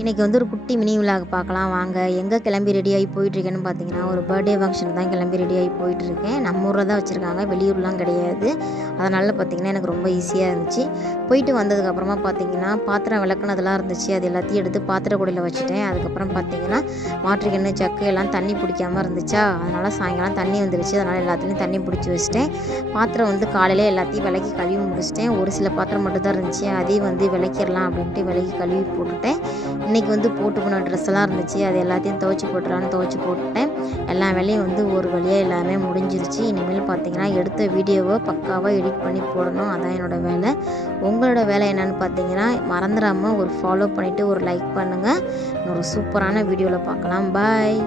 இன்றைக்கி வந்து ஒரு குட்டி மினி விலாக் பார்க்கலாம் வாங்க. எங்கே கிளம்பி ரெடியாகி போயிட்டுருக்கேன்னு பார்த்தீங்கன்னா, ஒரு பர்த்டே ஃபங்க்ஷன் தான் கிளம்பி ரெடியாகி போயிட்டுருக்கேன். நம்ம ஊரில் தான் வச்சுருக்காங்க, வெளியூர்லாம் கிடையாது. அதனால் பார்த்திங்கன்னா எனக்கு ரொம்ப ஈஸியாக இருந்துச்சு. போயிட்டு வந்ததுக்கப்புறமா பார்த்திங்கன்னா பாத்திரம் விளக்குனதெல்லாம் இருந்துச்சு, அது எல்லாத்தையும் எடுத்து பாத்திர கூடையில் வச்சுட்டேன். அதுக்கப்புறம் பார்த்திங்கன்னா வாட்டர் கேனு ஜக்கு எல்லாம் தண்ணி பிடிக்காமல் இருந்துச்சா, அதனால் சாயங்காலம் தண்ணி வந்துருச்சு. அதனால் எல்லாத்துலேயும் தண்ணி பிடிச்சி வச்சுட்டேன். பாத்திரம் வந்து காலையில் எல்லாத்தையும் விளக்கி கழுவி முடிச்சிட்டேன். ஒரு சில பாத்திரம் மட்டும் தான் இருந்துச்சு, அதையும் வந்து விளக்கிடலாம் அப்படின்ட்டு விளக்கி கழுவி போட்டுட்டேன். இன்றைக்கி வந்து போட்டு போன ட்ரெஸ் எல்லாம் இருந்துச்சு, அது எல்லாத்தையும் துவைச்சி போட்டுறான்னு துவைச்சி போட்டுட்டேன். எல்லா வேலையும் வந்து ஒரு வழியாக எல்லாமே முடிஞ்சிருச்சு. இனிமேல் பார்த்திங்கன்னா எடுத்த வீடியோவை பக்காவாக எடிட் பண்ணி போடணும், அதான் என்னோடய வேலை. உங்களோட வேலை என்னென்னு பார்த்தீங்கன்னா மறந்துடாமல் ஒரு ஃபாலோ பண்ணிவிட்டு ஒரு லைக் பண்ணுங்கள். ஒரு சூப்பரான வீடியோவில் பார்க்கலாம். பாய்.